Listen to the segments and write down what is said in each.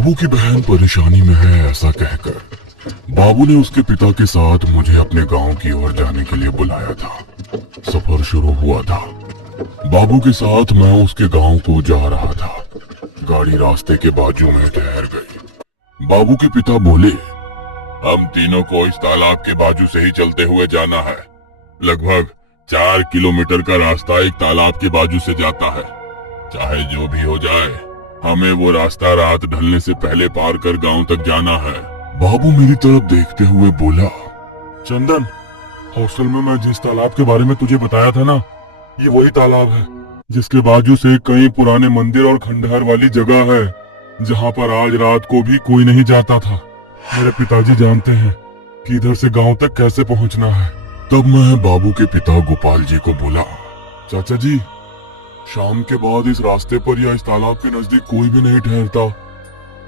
बाबू की बहन परेशानी में है ऐसा कहकर बाबू ने उसके पिता के साथ मुझे अपने गांव की ओर जाने के लिए बुलाया था। सफर शुरू हुआ था। बाबू के साथ मैं उसके गांव को जा रहा था। गाड़ी रास्ते के बाजू में ठहर गई। बाबू के पिता बोले, हम तीनों को इस तालाब के बाजू से ही चलते हुए जाना है। लगभग 4 किलोमीटर का रास्ता एक तालाब के बाजू से जाता है। चाहे जो भी हो जाए, हमें वो रास्ता रात ढलने से पहले पार कर गांव तक जाना है। बाबू मेरी तरफ देखते हुए बोला, चंदन, हॉस्टल में मैं जिस तालाब के बारे में तुझे बताया था ना, ये वही तालाब है जिसके बाजू से कई पुराने मंदिर और खंडहर वाली जगह है, जहाँ पर आज रात को भी कोई नहीं जाता था। मेरे पिताजी जानते हैं कि इधर से गांव तक कैसे पहुंचना है। तब मैं बाबू के पिता गोपाल जी को बोला, चाचा जी, शाम के बाद इस रास्ते पर या इस तालाब के नजदीक कोई भी नहीं ठहरता,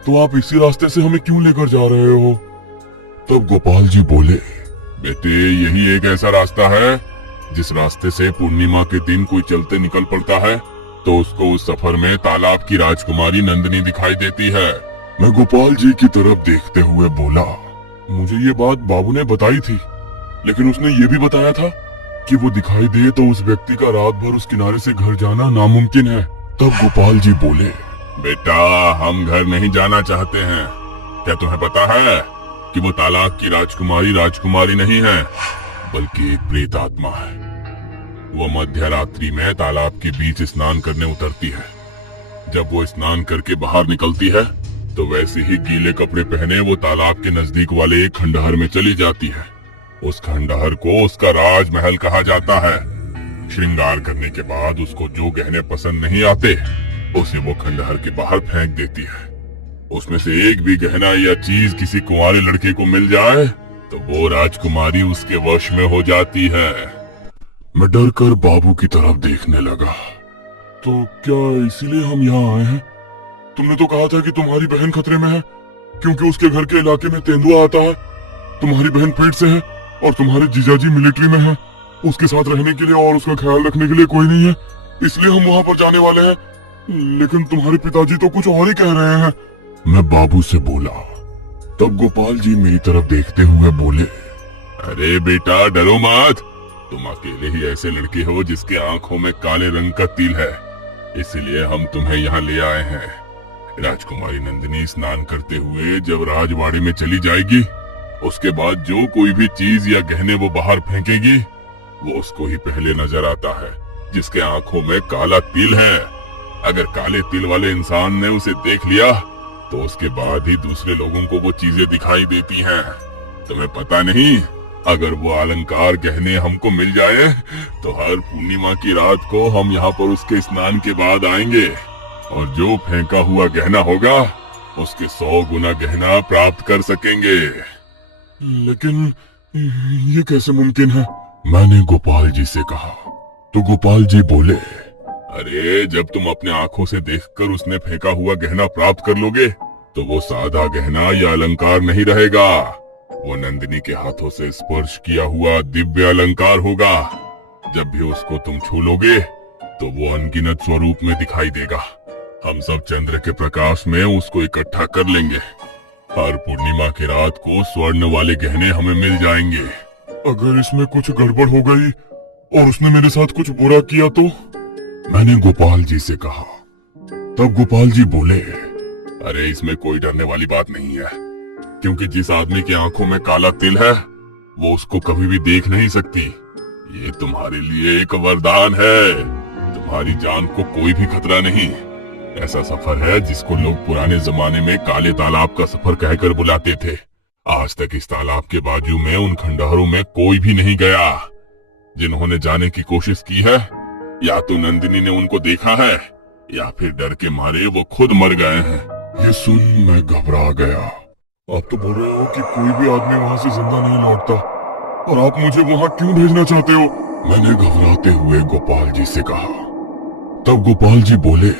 तो आप इसी रास्ते से हमें क्यों लेकर जा रहे हो? तब गोपाल जी बोले, बेटे, यही एक ऐसा रास्ता है जिस रास्ते से पूर्णिमा के दिन कोई चलते निकल पड़ता है तो उसको उस सफर में तालाब की राजकुमारी नंदिनी दिखाई देती है। मैं गोपाल जी की तरफ देखते हुए बोला, मुझे ये बात बाबू ने बताई थी, लेकिन उसने ये भी बताया था कि वो दिखाई दे तो उस व्यक्ति का रात भर उस किनारे से घर जाना नामुमकिन है। तब गोपाल जी बोले, बेटा, हम घर नहीं जाना चाहते हैं। क्या तुम्हें पता है कि वो तालाब की राजकुमारी नहीं है, बल्कि एक प्रेत आत्मा है। वो मध्य रात्रि में तालाब के बीच स्नान करने उतरती है। जब वो स्नान करके बाहर निकलती है तो वैसे ही गीले कपड़े पहने वो तालाब के नजदीक वाले एक खंडहर में चली जाती है। उस खंडहर को उसका राजमहल कहा जाता है। श्रृंगार करने के बाद उसको जो गहने पसंद नहीं आते उसे वो खंडहर के बाहर फेंक देती है। उसमें से एक भी गहना या चीज किसी कुंवारे लड़के को मिल जाए तो वो राजकुमारी उसके वश में हो जाती है। मैं डर कर बाबू की तरफ देखने लगा। तो क्या इसीलिए हम यहाँ आए हैं? तुमने तो कहा था कि तुम्हारी बहन खतरे में है क्योंकि उसके घर के इलाके में तेंदुआ आता है। तुम्हारी बहन पेट से है और तुम्हारे जीजाजी मिलिट्री में है। उसके साथ रहने के लिए और उसका ख्याल रखने के लिए कोई नहीं है, इसलिए हम वहाँ पर जाने वाले हैं। लेकिन तुम्हारे पिताजी तो कुछ और ही कह रहे हैं। मैं बाबू से बोला। तब गोपाल जी मेरी तरफ देखते हुए बोले, अरे बेटा, डरो मत। तुम अकेले ही ऐसे लड़के हो जिसके आंखों में काले रंग का तिल है, इसलिए हम तुम्हें यहाँ ले आए हैं। राजकुमारी नंदिनी स्नान करते हुए जब राजवाड़े में चली जाएगी, उसके बाद जो कोई भी चीज या गहने वो बाहर फेंकेगी वो उसको ही पहले नजर आता है, जिसके आंखों में काला तिल है। अगर काले तिल वाले इंसान ने उसे देख लिया तो उसके बाद ही दूसरे लोगों को वो चीजें दिखाई देती हैं। तुम्हें पता नहीं, अगर वो अलंकार गहने हमको मिल जाए तो हर पूर्णिमा की रात को हम यहाँ पर उसके स्नान के बाद आएंगे और जो फेंका हुआ गहना होगा उसके 100 गुना गहना प्राप्त कर सकेंगे। लेकिन ये कैसे मुमकिन है? मैंने गोपाल जी से कहा। तो गोपाल जी बोले, अरे, जब तुम अपने आंखों से देखकर उसने फेंका हुआ गहना प्राप्त कर लोगे तो वो सादा गहना या अलंकार नहीं रहेगा, वो नंदिनी के हाथों से स्पर्श किया हुआ दिव्य अलंकार होगा। जब भी उसको तुम छू लोगे तो वो अनगिनत स्वरूप में दिखाई देगा। हम सब चंद्र के प्रकाश में उसको इकट्ठा कर लेंगे। हर पूर्णिमा की रात को स्वर्ण वाले गहने हमें मिल जाएंगे। अगर इसमें कुछ गड़बड़ हो गई और उसने मेरे साथ कुछ बुरा किया तो? मैंने गोपाल जी से कहा। तब गोपाल जी बोले, अरे, इसमें कोई डरने वाली बात नहीं है, क्योंकि जिस आदमी की आंखों में काला तिल है वो उसको कभी भी देख नहीं सकती। ये तुम्हारे लिए एक वरदान है। तुम्हारी जान को कोई भी खतरा नहीं। ऐसा सफर है जिसको लोग पुराने जमाने में काले तालाब का सफर कहकर बुलाते थे। आज तक इस तालाब के बाजू में उन खंडहरों में कोई भी नहीं गया। जिन्होंने जाने की कोशिश की है, या तो नंदिनी ने उनको देखा है या फिर डर के मारे वो खुद मर गए हैं। ये सुन मैं घबरा गया। आप तो बोल रहे हो कि कोई भी आदमी वहाँ से जिंदा नहीं लौटता, और आप मुझे वहाँ क्यों भेजना चाहते हो? मैंने घबराते हुए गोपाल जी से कहा। तब गोपाल जी बोले,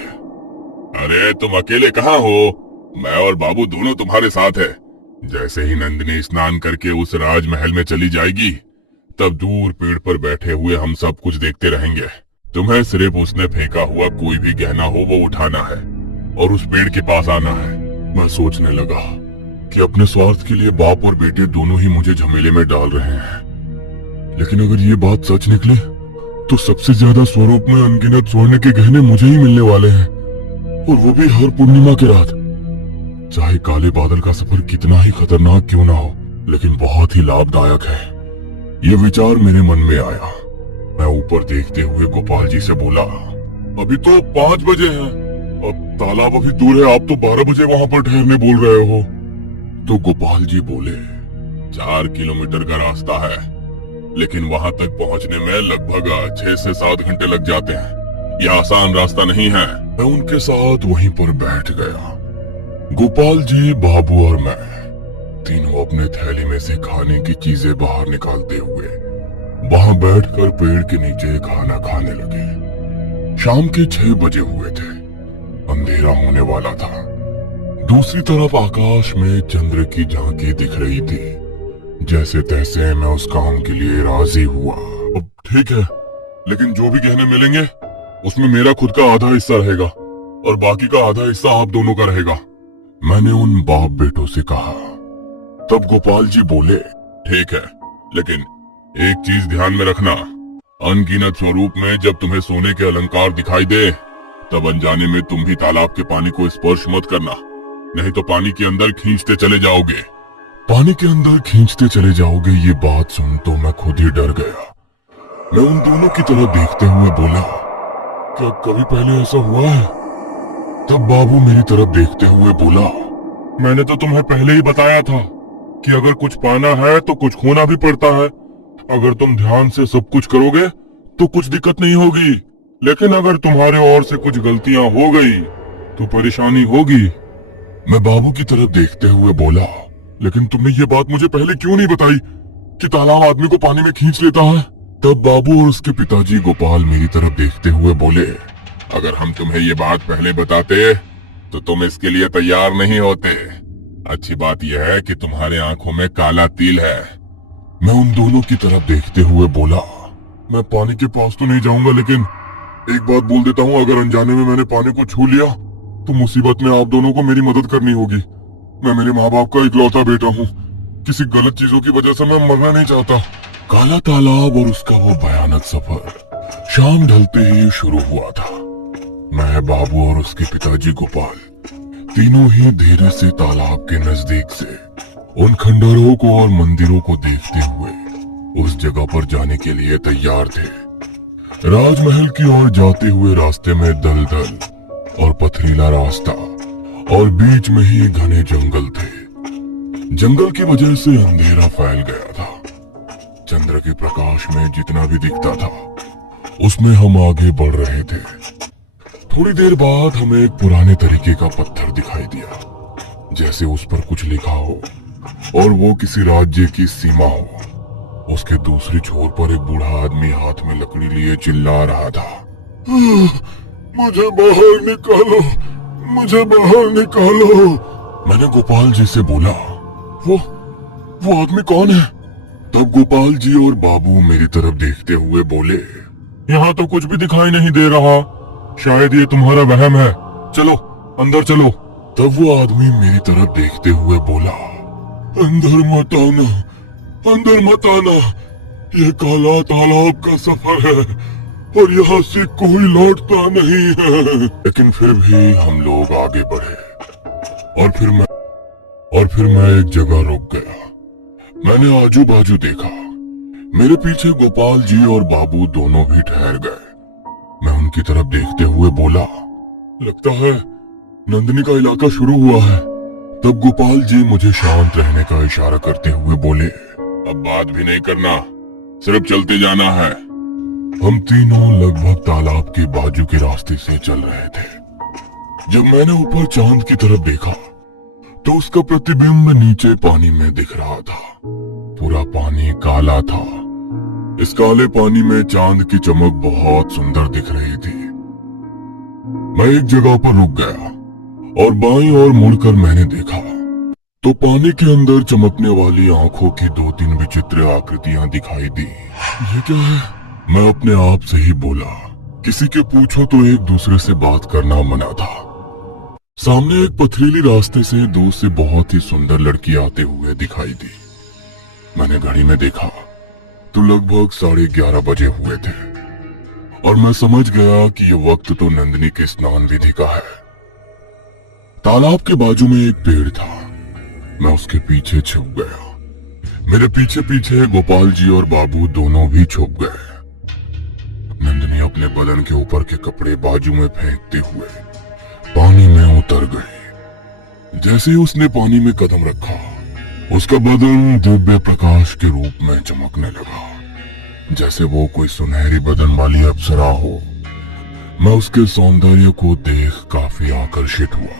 अरे, तुम अकेले कहाँ हो? मैं और बाबू दोनों तुम्हारे साथ है। जैसे ही नंदिनी स्नान करके उस राजमहल में चली जाएगी, तब दूर पेड़ पर बैठे हुए हम सब कुछ देखते रहेंगे। तुम्हें सिर्फ उसने फेंका हुआ कोई भी गहना हो वो उठाना है और उस पेड़ के पास आना है। मैं सोचने लगा कि अपने स्वार्थ के लिए बाप और बेटे दोनों ही मुझे झमेले में डाल रहे हैं। लेकिन अगर ये बात सच निकले तो सबसे ज्यादा स्वरूप में अनगिनत स्वर्ण के गहने मुझे ही मिलने वाले हैं, और वो भी हर पूर्णिमा की रात। चाहे काले बादल का सफर कितना ही खतरनाक क्यों ना हो, लेकिन बहुत ही लाभदायक है। ये विचार मेरे मन में आया। मैं ऊपर देखते हुए गोपाल जी से बोला, अभी तो 5 बजे हैं, अब तालाब अभी दूर है, आप तो 12 बजे वहां पर ठहरने बोल रहे हो। तो गोपाल जी बोले, 4 किलोमीटर का रास्ता है, लेकिन वहां तक पहुंचने में लगभग 6 से 7 घंटे लग जाते हैं। यह आसान रास्ता नहीं है। मैं उनके साथ वहीं पर बैठ गया। गोपाल जी, बाबू और मैं तीनों अपने थैली में से खाने की चीजें बाहर निकालते हुए वहां बैठकर पेड़ के नीचे खाना खाने लगे। शाम के 6 बजे हुए थे। अंधेरा होने वाला था। दूसरी तरफ आकाश में चंद्र की झांकी दिख रही थी। जैसे तैसे मैं उस काम के लिए राजी हुआ। अब ठीक है, लेकिन जो भी गहने मिलेंगे उसमें मेरा खुद का आधा हिस्सा रहेगा और बाकी का आधा हिस्सा आप दोनों का रहेगा, मैंने उन बाप बेटों से कहा। तब गोपाल जी बोले, ठीक है, लेकिन एक चीज ध्यान में रखना, अनगिनत स्वरूप में जब तुम्हें सोने के अलंकार दिखाई दे तब अनजाने में तुम भी तालाब के पानी को स्पर्श मत करना, नहीं तो पानी के अंदर खींचते चले जाओगे। पानी के अंदर खींचते चले जाओगे, ये बात सुन तो मैं खुद ही डर गया। मैं उन दोनों की तरफ देखते हुए बोला, क्या कभी पहले ऐसा हुआ है? तब बाबू मेरी तरफ देखते हुए बोला, मैंने तो तुम्हें पहले ही बताया था कि अगर कुछ पाना है तो कुछ खोना भी पड़ता है। अगर तुम ध्यान से सब कुछ करोगे तो कुछ दिक्कत नहीं होगी, लेकिन अगर तुम्हारे ओर से कुछ गलतियां हो गई तो परेशानी होगी। मैं बाबू की तरफ देखते हुए बोला, लेकिन तुमने ये बात मुझे पहले क्यों नहीं बताई कि तालाब आदमी को पानी में खींच लेता है? तब बाबू और उसके पिताजी गोपाल मेरी तरफ देखते हुए बोले, अगर हम तुम्हें ये बात पहले बताते तो तुम इसके लिए तैयार नहीं होते। अच्छी बात यह है कि तुम्हारे आंखों में काला तिल है। मैं उन दोनों की तरफ देखते हुए बोला, मैं पानी के पास तो नहीं जाऊंगा, लेकिन एक बात बोल देता हूँ, अगर अनजाने में मैंने पानी को छू लिया तो मुसीबत में आप दोनों को मेरी मदद करनी होगी। मैं मेरे माँ बाप का इकलौता बेटा हूँ, किसी गलत चीजों की वजह से मैं मरना नहीं चाहता। काला तालाब और उसका वो भयानक सफर शाम ढलते ही शुरू हुआ था। मैं, बाबू और उसके पिताजी गोपाल तीनों ही धीरे से तालाब के नजदीक से उन खंडरों को और मंदिरों को देखते हुए उस जगह पर जाने के लिए तैयार थे। राजमहल की ओर जाते हुए रास्ते में दलदल और पथरीला रास्ता और बीच में ही घने जंगल थे। जंगल की वजह से अंधेरा फैल गया था। चंद्र के प्रकाश में जितना भी दिखता था उसमें हम आगे बढ़ रहे थे। थोड़ी देर बाद हमें एक पुराने तरीके का पत्थर दिखाई दिया, जैसे उस पर कुछ लिखा हो और वो किसी राज्य की सीमा हो। उसके दूसरी छोर पर एक बूढ़ा आदमी हाथ में लकड़ी लिए चिल्ला रहा था, मुझे बाहर निकालो, मुझे बाहर निकालो। मैंने गोपाल जी से बोला, वो आदमी कौन है? तब गोपाल जी और बाबू मेरी तरफ देखते हुए बोले, यहाँ तो कुछ भी दिखाई नहीं दे रहा, शायद ये तुम्हारा वहम है, चलो अंदर चलो। तब वो आदमी मेरी तरफ देखते हुए बोला, अंदर मत आना, अंदर मत आना, ये काला तालाब का सफर है और यहाँ से कोई लौटता नहीं है। लेकिन फिर भी हम लोग आगे बढ़े और फिर मैं एक जगह रुक गया। मैंने आजू बाजू देखा। मेरे पीछे गोपाल जी और बाबू दोनों भी ठहर गए। मैं उनकी तरफ देखते हुए बोला, लगता है नंदिनी का इलाका शुरू हुआ है। तब गोपाल जी मुझे शांत रहने का इशारा करते हुए बोले, अब बात भी नहीं करना, सिर्फ चलते जाना है। हम तीनों लगभग तालाब के बाजू के रास्ते से चल रहे थे। जब मैंने ऊपर चांद की तरफ देखा तो उसका प्रतिबिंब नीचे पानी में दिख रहा था। पूरा पानी काला था। इस काले पानी में चांद की चमक बहुत सुंदर दिख रही थी। मैं एक जगह पर रुक गया और बाईं ओर मुड़कर मैंने देखा तो पानी के अंदर चमकने वाली आंखों की 2-3 विचित्र आकृतियां दिखाई दी। ये क्या है? मैं अपने आप से ही बोला। किसी के पूछो तो एक दूसरे से बात करना मना था। सामने एक पथरीली रास्ते से दूर से बहुत ही सुंदर लड़की आते हुए दिखाई दी। मैंने घड़ी में देखा तो लगभग 11:30 बजे हुए थे और मैं समझ गया कि यह वक्त तो नंदिनी के स्नान विधि का है। तालाब के बाजू में एक पेड़ था। मैं उसके पीछे छुप गया। मेरे पीछे पीछे गोपाल जी और बाबू दोनों भी छुप गए। नंदिनी अपने बदन के ऊपर के कपड़े बाजू में फेंकते हुए पानी में उतर गई। जैसे ही उसने पानी में कदम रखा, उसका बदन दिव्य प्रकाश के रूप में चमकने लगा, जैसे वो कोई सुनहरी बदन वाली अप्सरा हो। मैं उसके सौंदर्य को देख काफी आकर्षित हुआ।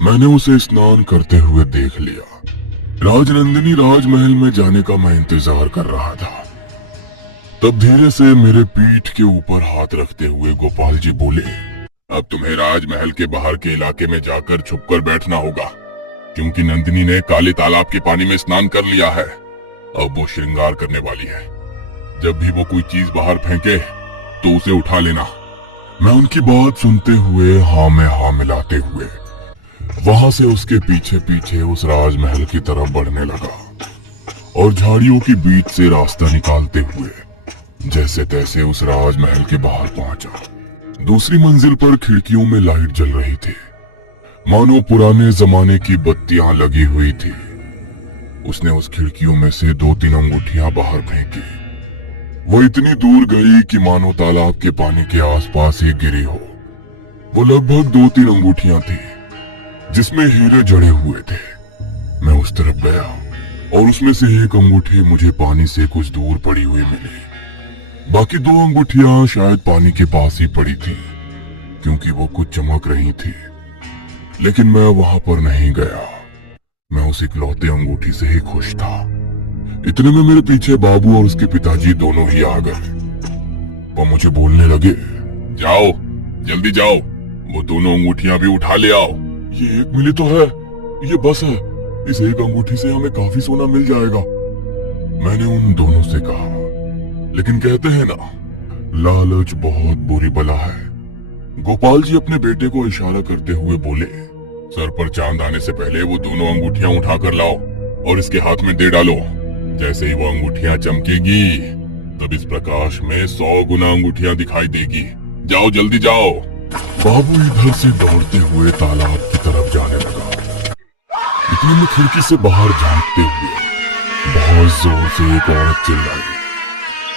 मैंने उसे स्नान करते हुए देख लिया। राजनंदिनी राजमहल में जाने का मैं इंतजार कर रहा था। तब धीरे से मेरे पीठ के ऊपर हाथ रखते हुए गोपाल जी बोले, अब तुम्हें राजमहल के बाहर के इलाके में जाकर छुपकर बैठना होगा, क्योंकि नंदिनी ने काले तालाब के पानी में स्नान कर लिया है। अब वो श्रृंगार करने वाली है। जब भी वो कोई चीज बाहर फेंके तो उसे उठा लेना। मैं उनकी बात सुनते हुए हाँ में हाँ मिलाते हुए वहां से उसके पीछे पीछे उस राजमहल की तरफ बढ़ने लगा और झाड़ियों के बीच से रास्ता निकालते हुए जैसे तैसे उस राजमहल के बाहर पहुंचा। दूसरी मंजिल पर खिड़कियों में लाइट जल रही थी, मानो पुराने जमाने की बत्तियां लगी हुई थी। उसने उस खिड़कियों में से 2-3 अंगूठियां बाहर फेंकी। वो इतनी दूर गई कि मानो तालाब के पानी के आसपास ही गिरी हो। वो लगभग 2-3 अंगूठियां थी जिसमें हीरे जड़े हुए थे। मैं उस तरफ गया और उसमें से एक अंगूठी मुझे पानी से कुछ दूर पड़ी हुई मिली। बाकी 2 अंगूठियां शायद पानी के पास ही पड़ी थी, क्योंकि वो कुछ चमक रही थी। लेकिन मैं वहां पर नहीं गया। मैं उस इकलौते अंगूठी से ही खुश था। इतने में मेरे पीछे बाबू और उसके पिताजी दोनों ही आ गए। वो मुझे बोलने लगे, जाओ जल्दी जाओ, वो दोनों अंगूठियां भी उठा ले आओ। ये एक मिली तो है, ये बस है। इस एक अंगूठी से हमें काफी सोना मिल जाएगा, मैंने उन दोनों से कहा। लेकिन कहते हैं ना, लालच बहुत बुरी बला है। गोपाल जी अपने बेटे को इशारा करते हुए बोले, सर पर चांद आने से पहले वो दोनों अंगूठियां उठा कर लाओ और इसके हाथ में दे डालो। जैसे ही वो अंगूठियां चमकेगी, तब इस प्रकाश में 100 गुना अंगूठियां दिखाई देगी। जाओ जल्दी जाओ। बाबू इधर से दौड़ते हुए तालाब की तरफ जाने लगा। इतने में खिड़की से बाहर झांकते हुए बहुत जोर से एक औरत चिल्लाई।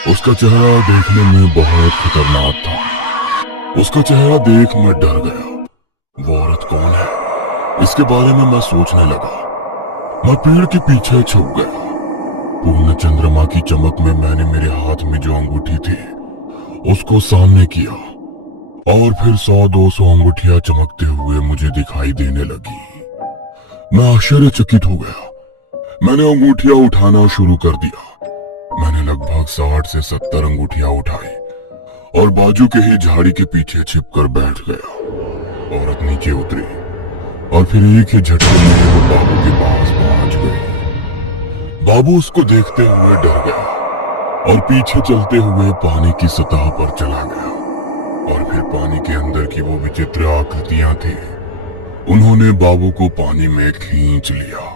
उसका चेहरा देखने में बहुत खतरनाक था। उसका चेहरा देख मैं डर गया। वो औरत कौन है, इसके बारे में मैं सोचने लगा। मैं पेड़ के पीछे छुप गया। पूर्ण चंद्रमा की चमक में मैंने मेरे हाथ में जो अंगूठी थी उसको सामने किया और फिर 100-200 अंगूठियां चमकते हुए मुझे दिखाई देने लगी। मैं आश्चर्यचकित हो गया। मैंने अंगूठियां उठाना शुरू कर दिया। मैंने लगभग 60 से 70 अंगूठियां उठाई और बाजू के ही झाड़ी के पीछे छिपकर बैठ गया। औरत नीचे उतरी और फिर एक ही झटके में वो बाबू के पास पहुंच गई। बाबू उसको देखते हुए डर गया और पीछे चलते हुए पानी की सतह पर चला गया। और फिर पानी के अंदर की वो विचित्र आकृतियां थी, उन्होंने बाबू को पानी में खींच लिया।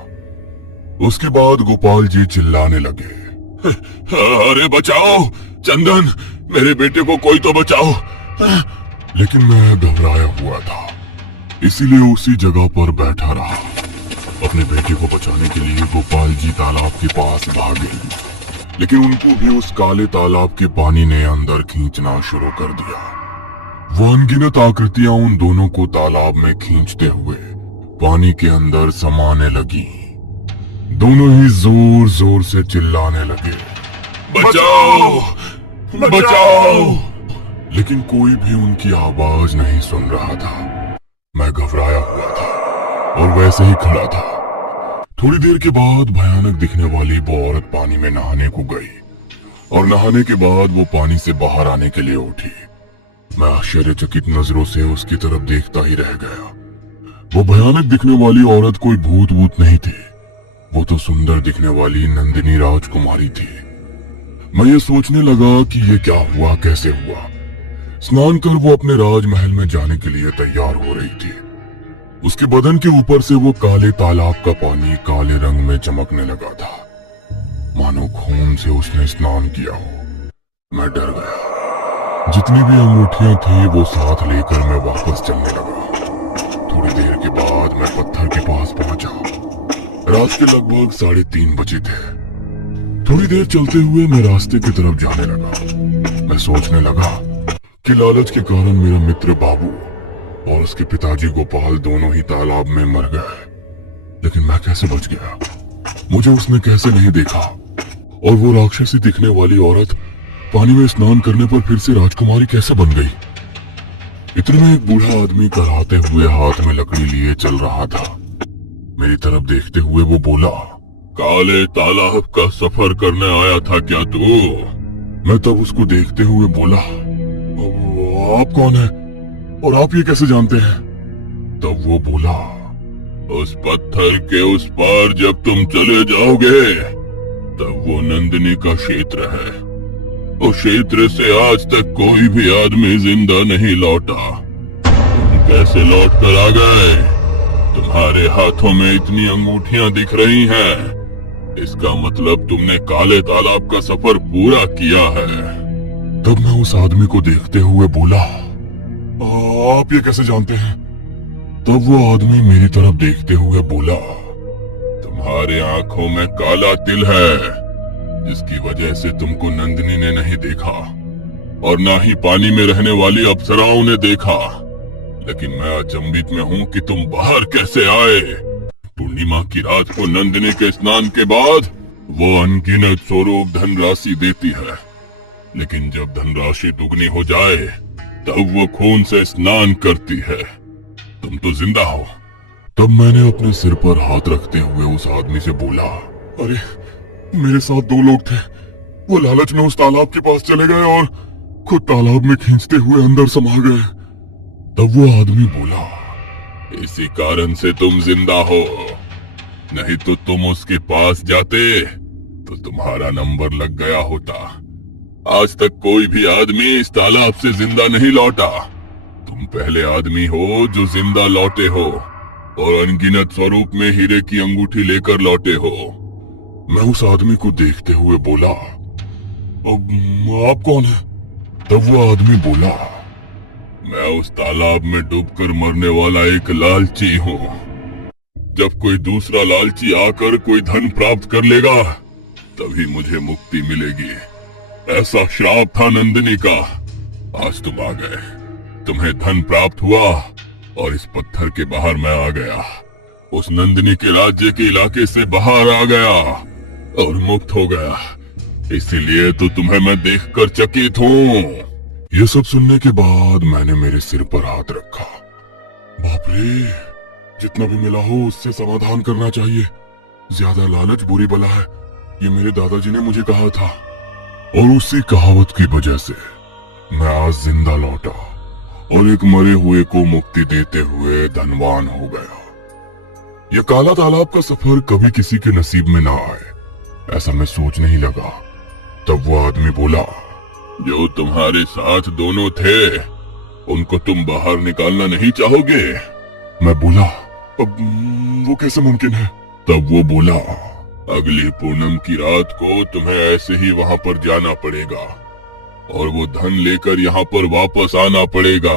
उसके बाद गोपाल जी चिल्लाने लगे, अरे बचाओ चंदन, मेरे बेटे को कोई तो बचाओ। लेकिन मैं घबराया हुआ था, इसीलिए उसी जगह पर बैठा रहा। अपने बेटे को बचाने के लिए गोपाल जी तालाब के पास भागे, लेकिन उनको भी उस काले तालाब के पानी ने अंदर खींचना शुरू कर दिया। वो अनगिनत आकृतियां उन दोनों को तालाब में खींचते हुए पानी के अंदर समाने लगी। दोनों ही जोर जोर से चिल्लाने लगे, बचाओ बचाओ। लेकिन कोई भी उनकी आवाज नहीं सुन रहा था। मैं घबराया हुआ था और वैसे ही खड़ा था। थोड़ी देर के बाद भयानक दिखने वाली वो औरत पानी में नहाने को गई और नहाने के बाद वो पानी से बाहर आने के लिए उठी। मैं आश्चर्यचकित नजरों से उसकी तरफ देखता ही रह गया। वो भयानक दिखने वाली औरत कोई भूत वूत नहीं थी, वो तो सुंदर दिखने वाली नंदिनी राजकुमारी थी। मैं ये सोचने लगा कि ये क्या हुआ, कैसे हुआ। स्नान कर वो अपने राजमहल में जाने के लिए तैयार हो रही थी। उसके बदन के ऊपर से वो काले तालाब का पानी काले रंग में चमकने लगा था, मानो खून से उसने स्नान किया हो। मैं डर गया। जितनी भी अंगूठियां थी वो साथ लेकर मैं वापस चलने लगा। थोड़ी देर के बाद मैं पत्थर के पास पहुंचा। रात के लगभग 3:30 बजे थे। थोड़ी देर चलते हुए मैं रास्ते की तरफ जाने लगा। मैं सोचने लगा कि लालच के कारण मेरा मित्र बाबू और उसके पिताजी गोपाल दोनों ही तालाब में मर गए। लेकिन मैं कैसे बच गया? मुझे उसने कैसे नहीं देखा? और वो राक्षसी दिखने वाली औरत पानी में स्नान करने पर फिर से राजकुमारी कैसे बन गई? इतने में एक बूढ़ा आदमी कराहते हुए हाथ में लकड़ी लिए चल रहा था। मेरी तरफ देखते हुए वो बोला, काले तालाब का सफर करने आया था क्या तू? मैं तब उसको देखते हुए बोला, आप कौन है और आप ये कैसे जानते हैं? तब वो बोला, उस पत्थर के उस पार जब तुम चले जाओगे तब वो नंदिनी का क्षेत्र है। उस क्षेत्र से आज तक कोई भी आदमी जिंदा नहीं लौटा। तुम कैसे लौट कर आ गए? तुम्हारे हाथों में इतनी अंगूठियां दिख रही हैं, इसका मतलब तुमने काले तालाब का सफर पूरा किया है। तब मैं उस आदमी को देखते हुए बोला, आप ये कैसे जानते हैं? तब वो आदमी मेरी तरफ देखते हुए बोला, तुम्हारे आंखों में काला तिल है, जिसकी वजह से तुमको नंदिनी ने नहीं देखा और ना ही पानी में रहने वाली अप्सराओं ने देखा। लेकिन मैं अचंभित में हूँ कि तुम बाहर कैसे आए। पूर्णिमा की रात को नंदिनी के स्नान के बाद वो अनगिनत स्वरूप धनराशि देती है, लेकिन जब धनराशि दुगनी हो जाए तब वो खून से स्नान करती है। तुम तो जिंदा हो। तब मैंने अपने सिर पर हाथ रखते हुए उस आदमी से बोला, अरे मेरे साथ 2 लोग थे। वो लालच में उस तालाब के पास चले गए और खुद तालाब में खींचते हुए अंदर समा गए। तब वो आदमी बोला, इसी कारण से तुम जिंदा हो, नहीं तो तुम उसके पास जाते तो तुम्हारा नंबर लग गया होता। आज तक कोई भी आदमी इस तालाब से जिंदा नहीं लौटा। तुम पहले आदमी हो जो जिंदा लौटे हो और अनगिनत स्वरूप में हीरे की अंगूठी लेकर लौटे हो। मैं उस आदमी को देखते हुए बोला, आप कौन है? तब वो आदमी बोला, मैं उस तालाब में डूबकर मरने वाला एक लालची हूँ। जब कोई दूसरा लालची आकर कोई धन प्राप्त कर लेगा तभी मुझे मुक्ति मिलेगी। ऐसा श्राप था नंदिनी का। आज तुम आ गए, तुम्हें धन प्राप्त हुआ और इस पत्थर के बाहर मैं आ गया। उस नंदिनी के राज्य के इलाके से बाहर आ गया और मुक्त हो गया। इसीलिए तो तुम्हें मैं देखकर चकित हूँ। ये सब सुनने के बाद मैंने मेरे सिर पर हाथ रखा। बाप रे, जितना भी मिला हो उससे समाधान करना चाहिए। ज्यादा लालच बुरी बला है, ये मेरे दादाजी ने मुझे कहा था। और उसी कहावत की वजह से मैं आज जिंदा लौटा और एक मरे हुए को मुक्ति देते हुए धनवान हो गया। यह काला तालाब का सफर कभी किसी के नसीब में ना आए, ऐसा मैं सोचने ही लगा। तब वो आदमी बोला, जो तुम्हारे साथ दोनों थे उनको तुम बाहर निकालना नहीं चाहोगे? मैं बोला, अब वो कैसे मुमकिन है? तब वो बोला, अगली पूनम की रात को तुम्हें ऐसे ही वहां पर जाना पड़ेगा और वो धन लेकर यहाँ पर वापस आना पड़ेगा।